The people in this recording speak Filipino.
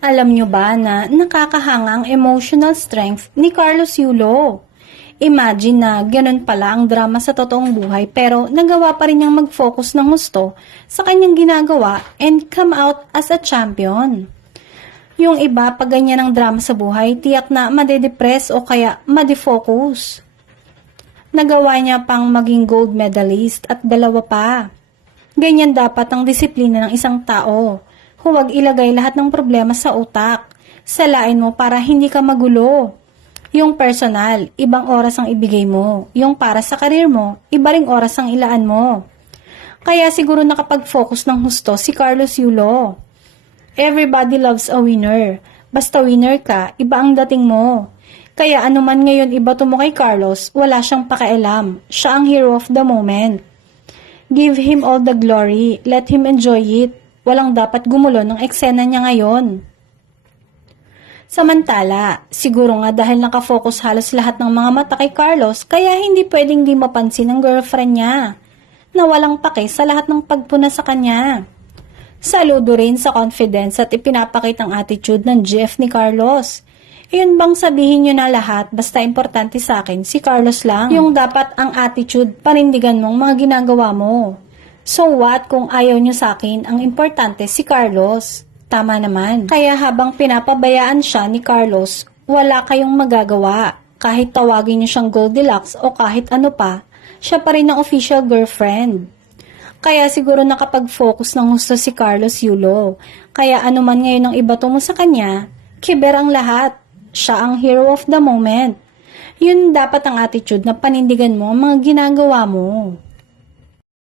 Alam nyo ba na nakakahanga ang emotional strength ni Carlos Yulo? Imagine na ganun pala ang drama sa totoong buhay pero nagawa pa rin niyang mag-focus ng gusto sa kanyang ginagawa and come out as a champion. Yung iba, pag ganyan ang drama sa buhay, tiyak na madedepress o kaya madefocus. Nagawa niya pang maging gold medalist at dalawa pa. Ganyan dapat ang disiplina ng isang tao. Huwag ilagay lahat ng problema sa utak. Salain mo para hindi ka magulo. Yung personal, ibang oras ang ibigay mo. Yung para sa karir mo, iba ring oras ang ilaan mo. Kaya siguro nakapag-focus ng husto si Carlos Yulo. Everybody loves a winner. Basta winner ka, iba ang dating mo. Kaya anuman ngayon ibato mo kay Carlos, wala siyang pakialam. Siya ang hero of the moment. Give him all the glory. Let him enjoy it. Walang dapat gumulo ng eksena niya ngayon. Samantala, siguro nga dahil nakafocus halos lahat ng mga mata kay Carlos, kaya hindi pwedeng di mapansin ng girlfriend niya na walang pake sa lahat ng pagpuna sa kanya. Saludo rin sa confidence at ipinapakitang attitude ng GF ni Carlos. Iyon bang sabihin nyo na lahat basta importante sa akin si Carlos lang? Yung dapat ang attitude, panindigan mong mga ginagawa mo. So what kung ayaw nyo sa akin, ang importante si Carlos? Tama naman. Kaya habang pinapabayaan siya ni Carlos, wala kayong magagawa. Kahit tawagin niyo siyang Goldilocks o kahit ano pa, siya pa rin ang official girlfriend. Kaya siguro nakapag-focus ng gusto si Carlos Yulo. Kaya anuman ngayon ang ibato mo sa kanya, kiber ang lahat. Siya ang hero of the moment. Yun dapat ang attitude na panindigan mo ang mga ginagawa mo.